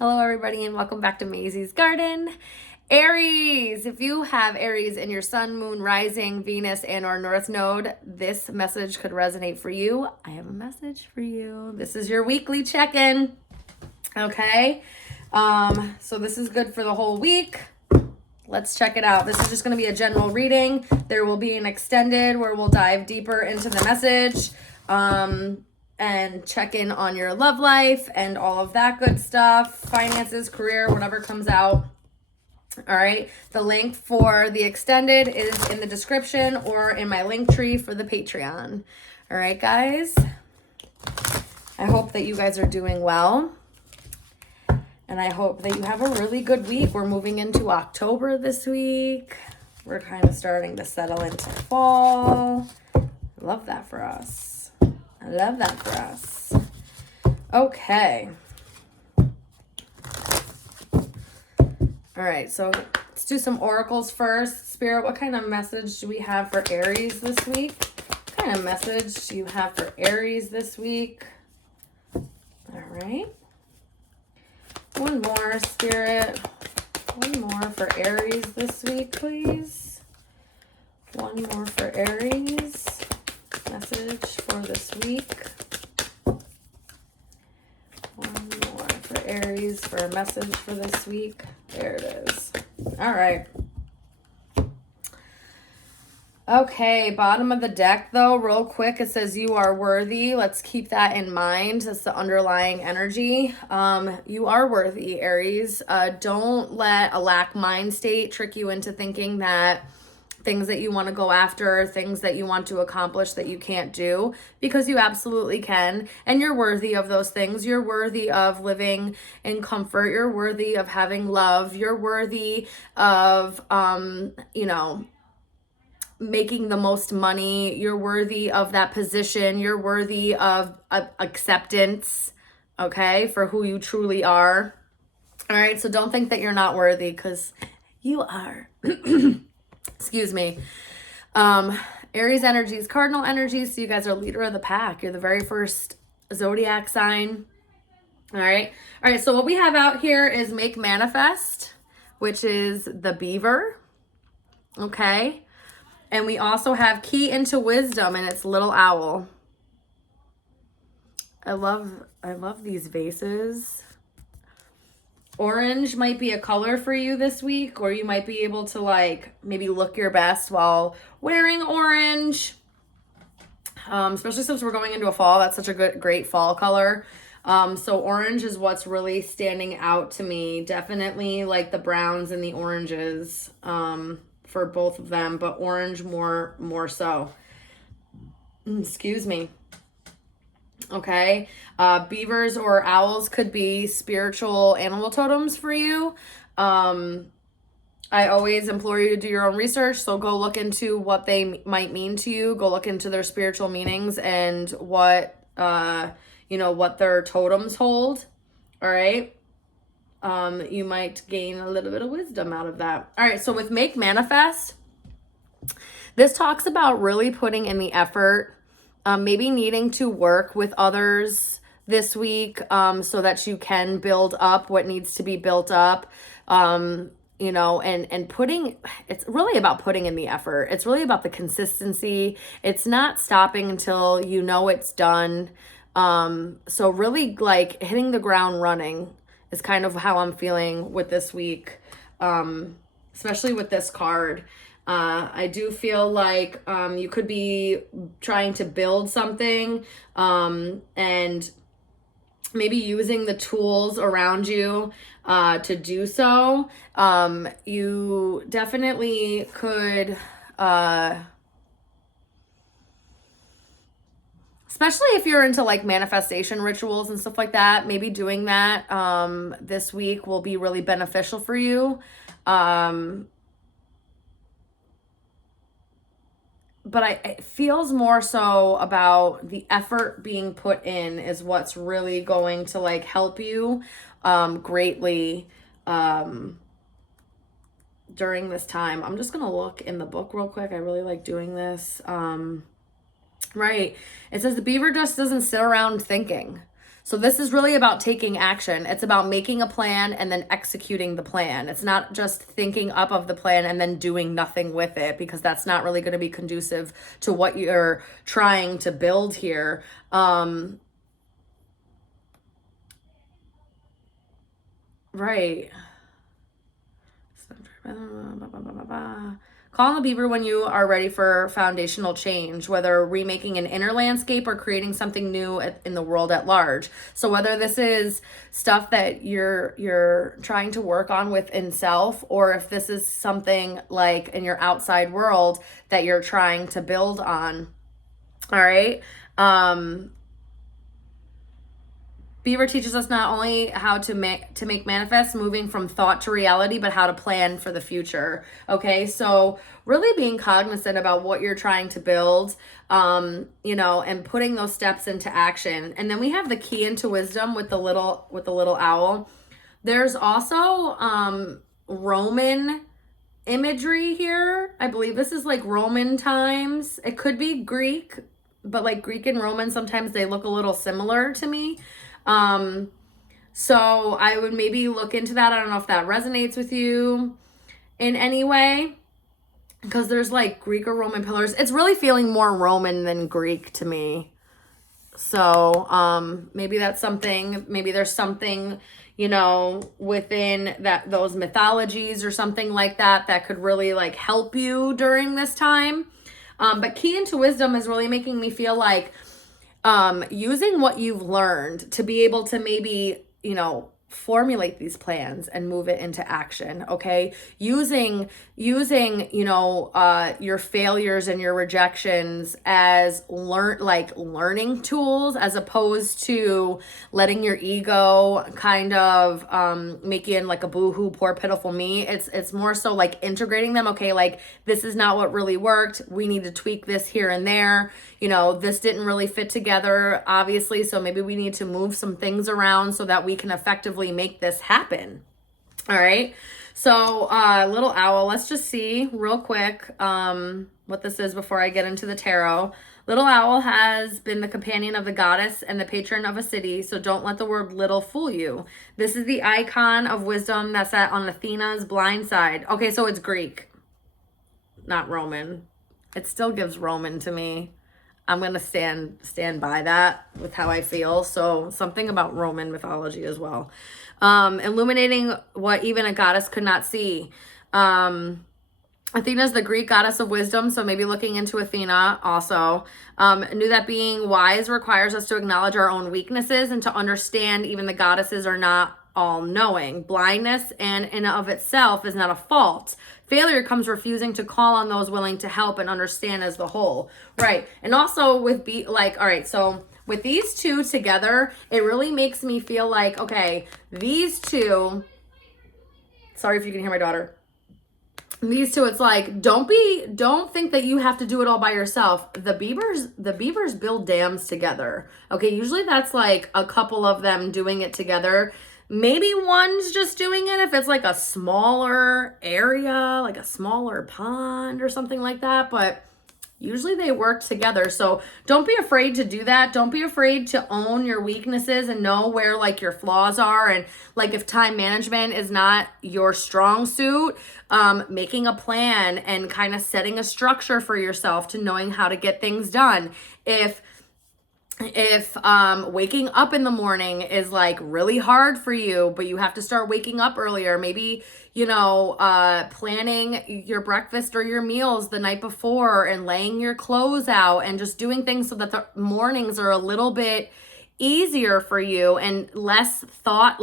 Hello everybody and welcome back to Mazysgarden. Aries, if you have Aries in your sun, moon, rising, Venus, and or North node, this message could resonate for you. I have a message for you. This is your weekly check-in. Okay. So this is good for the whole week. Let's check it out. This is just going to be a general reading. There will be an extended where we'll dive deeper into the message. And check in on your love life and all of that good stuff, finances, career, whatever comes out. All right. The link for the extended is in the description or in my link tree for the Patreon. All right, guys. I hope that you guys are doing well. And I hope that you have a really good week. We're moving into October this week. We're kind of starting to settle into fall. I love that for us. I love that for us. Okay. All right, so let's do some oracles first. Spirit, what kind of message do we have for Aries this week? What kind of message do you have for Aries this week? All right. One more, Spirit. One more for Aries this week, please. One more for Aries. Message for this week. One more for Aries for a message for this week. There it is. All right. Okay, bottom of the deck though, real quick, it says you are worthy. Let's keep that in mind. That's the underlying energy. You are worthy, Aries. Don't let a lack mind state trick you into thinking that things that you want to go after, things that you want to accomplish that you can't do, because you absolutely can. And you're worthy of those things. You're worthy of living in comfort. You're worthy of having love. You're worthy of, making the most money. You're worthy of that position. You're worthy of acceptance, okay, for who you truly are. All right. So don't think that you're not worthy, because you are. Excuse me. Aries energy is cardinal energy, so you guys are leader of the pack. You're the very first zodiac sign. All right. All right. So what we have out here is make manifest, which is the beaver. Okay. And we also have key into wisdom, and it's little owl. I love these vases. Orange might be a color for you this week, or you might be able to maybe look your best while wearing orange. Especially since we're going into a fall, that's such a great fall color. So orange is what's really standing out to me. Definitely like the browns and the oranges, for both of them, but orange more so. Excuse me. Okay. Beavers or owls could be spiritual animal totems for you. I always implore you to do your own research. So go look into what they might mean to you. Go look into their spiritual meanings and what their totems hold. All right. You might gain a little bit of wisdom out of that. All right. So with make manifest, this talks about really putting in the effort. Maybe needing to work with others this week, so that you can build up what needs to be built up, and it's really about putting in the effort. It's really about the consistency. It's not stopping until you know it's done. So really hitting the ground running is kind of how I'm feeling with this week, especially with this card. I do feel like you could be trying to build something, and maybe using the tools around you to do so. You definitely could, especially if you're into manifestation rituals and stuff like that, maybe doing that this week will be really beneficial for you. But it feels more so about the effort being put in is what's really going to help you greatly during this time. I'm just going to look in the book real quick. I really like doing this. Right. It says the beaver just doesn't sit around thinking. So this is really about taking action. It's about making a plan and then executing the plan. It's not just thinking up of the plan and then doing nothing with it, because that's not really going to be conducive to what you're trying to build here. Right. Call on the beaver when you are ready for foundational change, whether remaking an inner landscape or creating something new in the world at large. So whether this is stuff that you're trying to work on within self, or if this is something like in your outside world that you're trying to build on. All right. Beaver teaches us not only how to make manifest, moving from thought to reality, but how to plan for the future. Okay, so really being cognizant about what you're trying to build, and putting those steps into action. And then we have the key into wisdom with the little owl. There's also Roman imagery here. I believe this is like Roman times. It could be Greek, but like Greek and Roman, sometimes they look a little similar to me. So I would maybe look into that. I don't know if that resonates with you in any way, because there's like Greek or Roman pillars. It's really feeling more Roman than Greek to me. So, maybe that's something, maybe there's something, within those mythologies or something like that could really like help you during this time. But key into wisdom is really making me feel like, using what you've learned to be able to maybe, formulate these plans and move it into action. Okay. Using, your failures and your rejections as learning tools, as opposed to letting your ego kind of, make you in like a boohoo, poor, pitiful me. It's more so like integrating them. Okay. Like, this is not what really worked. We need to tweak this here and there. This didn't really fit together, obviously. So maybe we need to move some things around so that we can effectively make this happen. All right. So, little owl, let's just see real quick what this is before I get into the tarot. Little owl has been the companion of the goddess and the patron of a city, so don't let the word little fool you. This is the icon of wisdom that's sat on Athena's blind side. Okay, so it's Greek, not Roman. It still gives Roman to me. I'm going to stand by that with how I feel. So something about Roman mythology as well. Illuminating what even a goddess could not see. Athena's the Greek goddess of wisdom, so maybe looking into Athena also. Knew that being wise requires us to acknowledge our own weaknesses and to understand even the goddesses are not all-knowing. Blindness and in of itself is not a fault. Failure comes refusing to call on those willing to help and understand as the whole. Right. And also with all right, so with these two together, it really makes me feel like, okay, these two, sorry if you can hear my daughter. These two, it's like, don't think that you have to do it all by yourself. The beavers build dams together. Okay, usually that's like a couple of them doing it together. Maybe one's just doing it if it's like a smaller area, like a smaller pond or something like that, but usually they work together. So don't be afraid to do that. Don't be afraid to own your weaknesses and know where like your flaws are. And like if time management is not your strong suit, making a plan and kind of setting a structure for yourself to knowing how to get things done. If waking up in the morning is like really hard for you, but you have to start waking up earlier, maybe, planning your breakfast or your meals the night before and laying your clothes out and just doing things so that the mornings are a little bit easier for you and less thought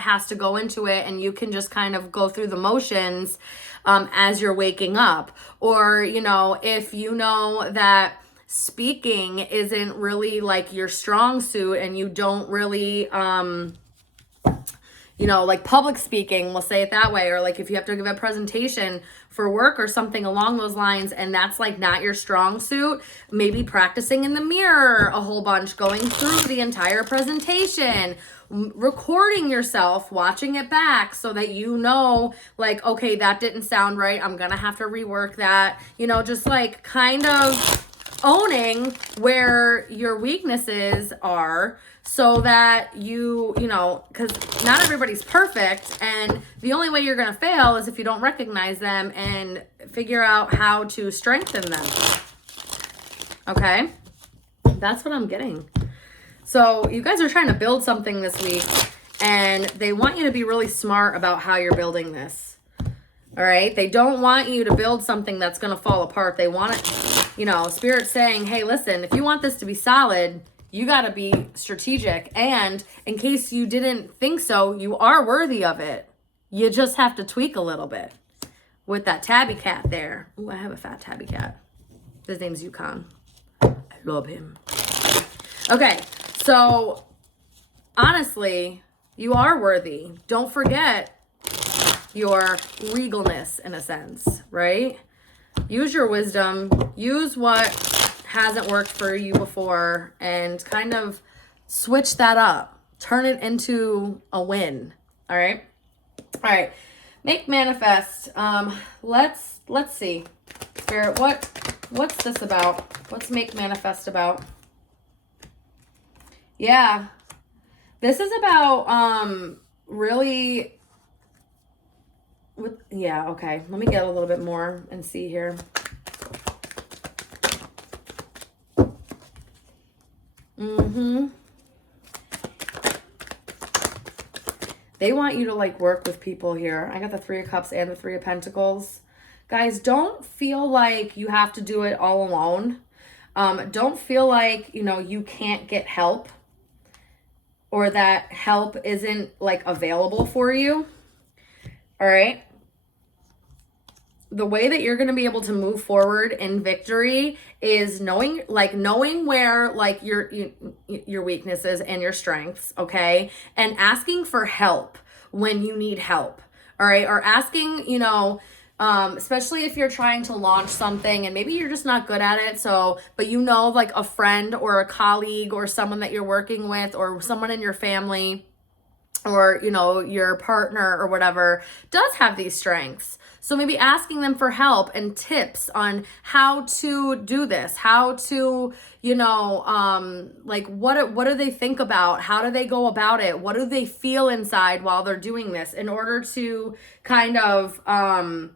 has to go into it, and you can just kind of go through the motions as you're waking up. Or, if you know that speaking isn't really like your strong suit and you don't really, like public speaking, we'll say it that way, or like if you have to give a presentation for work or something along those lines and that's like not your strong suit, maybe practicing in the mirror a whole bunch, going through the entire presentation, recording yourself, watching it back so that like, okay, that didn't sound right, I'm gonna have to rework that, just like kind of owning where your weaknesses are so that you know, because not everybody's perfect, and the only way you're going to fail is if you don't recognize them and figure out how to strengthen them. Okay? That's what I'm getting. So you guys are trying to build something this week, and they want you to be really smart about how you're building this. All right? They don't want you to build something that's going to fall apart. They want it, you know, Spirit's saying, hey, listen, if you want this to be solid, you got to be strategic. And in case you didn't think so, you are worthy of it. You just have to tweak a little bit with that tabby cat there. Ooh, I have a fat tabby cat. His name's Yukon. I love him. Okay, so honestly, you are worthy. Don't forget your regalness in a sense, right? Use your wisdom. Use what hasn't worked for you before and kind of switch that up. Turn it into a win. All right? All right. Make manifest. Let's see. Spirit, what's this about? What's make manifest about? Yeah. This is about really yeah, okay. Let me get a little bit more and see here. They want you to like work with people here. I got the 3 of Cups and the 3 of Pentacles. Guys, don't feel like you have to do it all alone. Don't feel like, you know, you can't get help or that help isn't like available for you. All right. The way that you're going to be able to move forward in victory is knowing where like your weaknesses and your strengths, okay? And asking for help when you need help. All right? Or asking, you know, especially if you're trying to launch something and maybe you're just not good at it. So, but you know, like a friend or a colleague or someone that you're working with or someone in your family or, you know, your partner or whatever does have these strengths. So maybe asking them for help and tips on how to do this, how to, you know, like what do they think about? How do they go about it? What do they feel inside while they're doing this in order to kind of, kind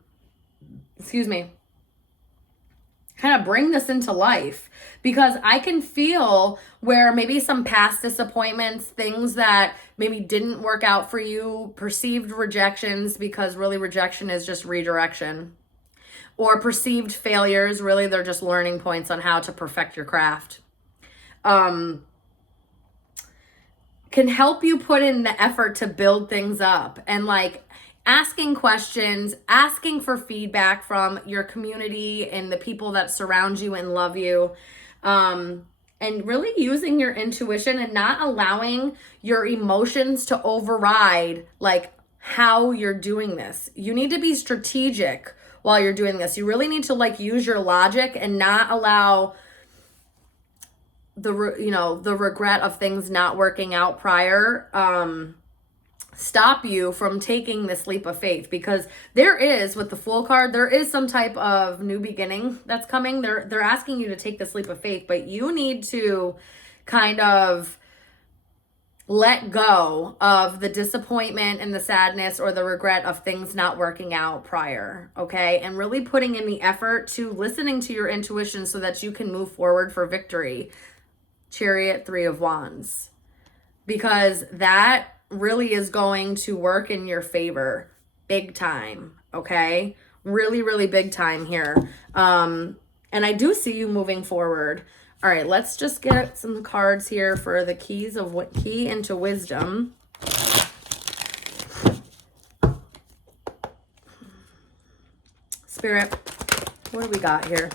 of bring this into life? Because I can feel where maybe some past disappointments, things that maybe didn't work out for you, perceived rejections, because really rejection is just redirection, or perceived failures, really they're just learning points on how to perfect your craft, can help you put in the effort to build things up. And like asking questions, asking for feedback from your community and the people that surround you and love you, and really using your intuition and not allowing your emotions to override like how you're doing this. You need to be strategic while you're doing this. You really need to like use your logic and not allow the regret of things not working out prior stop you from taking this leap of faith, because there is, with the Fool card, there is some type of new beginning that's coming. They're asking you to take this leap of faith, but you need to kind of let go of the disappointment and the sadness or the regret of things not working out prior, okay? And really putting in the effort to listening to your intuition so that you can move forward for victory. Chariot, 3 of Wands. Because that really is going to work in your favor big time, okay? Really, really big time here. And I do see you moving forward. All right, let's just get some cards here for the key into wisdom. Spirit, what do we got here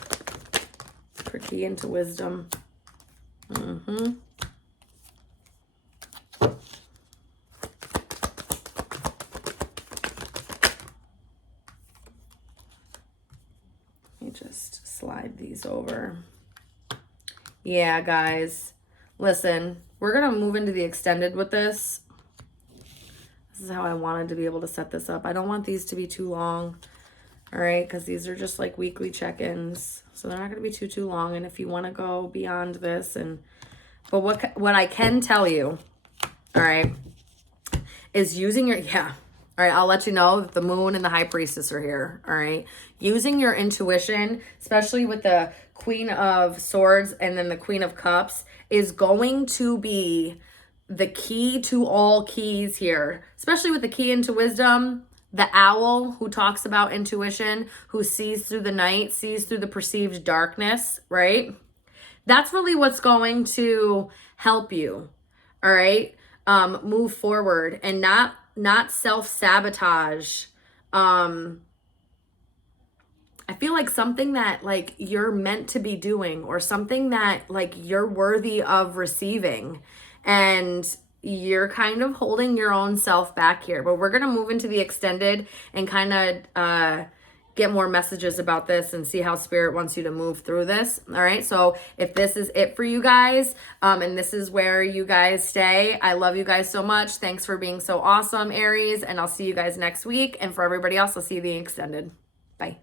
for key into wisdom? Just slide these over. Yeah, guys, listen, we're gonna move into the extended with this. This is how I wanted to be able to set this up. I don't want these to be too long, all right, because these are just like weekly check-ins, so they're not gonna be too long. And if you want to go beyond this and But what I can tell you, all right, is using your, yeah. All right, I'll let you know that the moon and the high priestess are here. All right. Using your intuition, especially with the Queen of Swords and then the Queen of Cups, is going to be the key to all keys here, especially with the key into wisdom. The owl who talks about intuition, who sees through the night, sees through the perceived darkness, right? That's really what's going to help you, all right? Move forward and not self-sabotage. I feel like something that like you're meant to be doing, or something that like you're worthy of receiving, and you're kind of holding your own self back here. But we're going to move into the extended and kind of get more messages about this and see how spirit wants you to move through this. All right. So if this is it for you guys, and this is where you guys stay, I love you guys so much. Thanks for being so awesome, Aries. And I'll see you guys next week. And for everybody else, I'll see you the extended. Bye.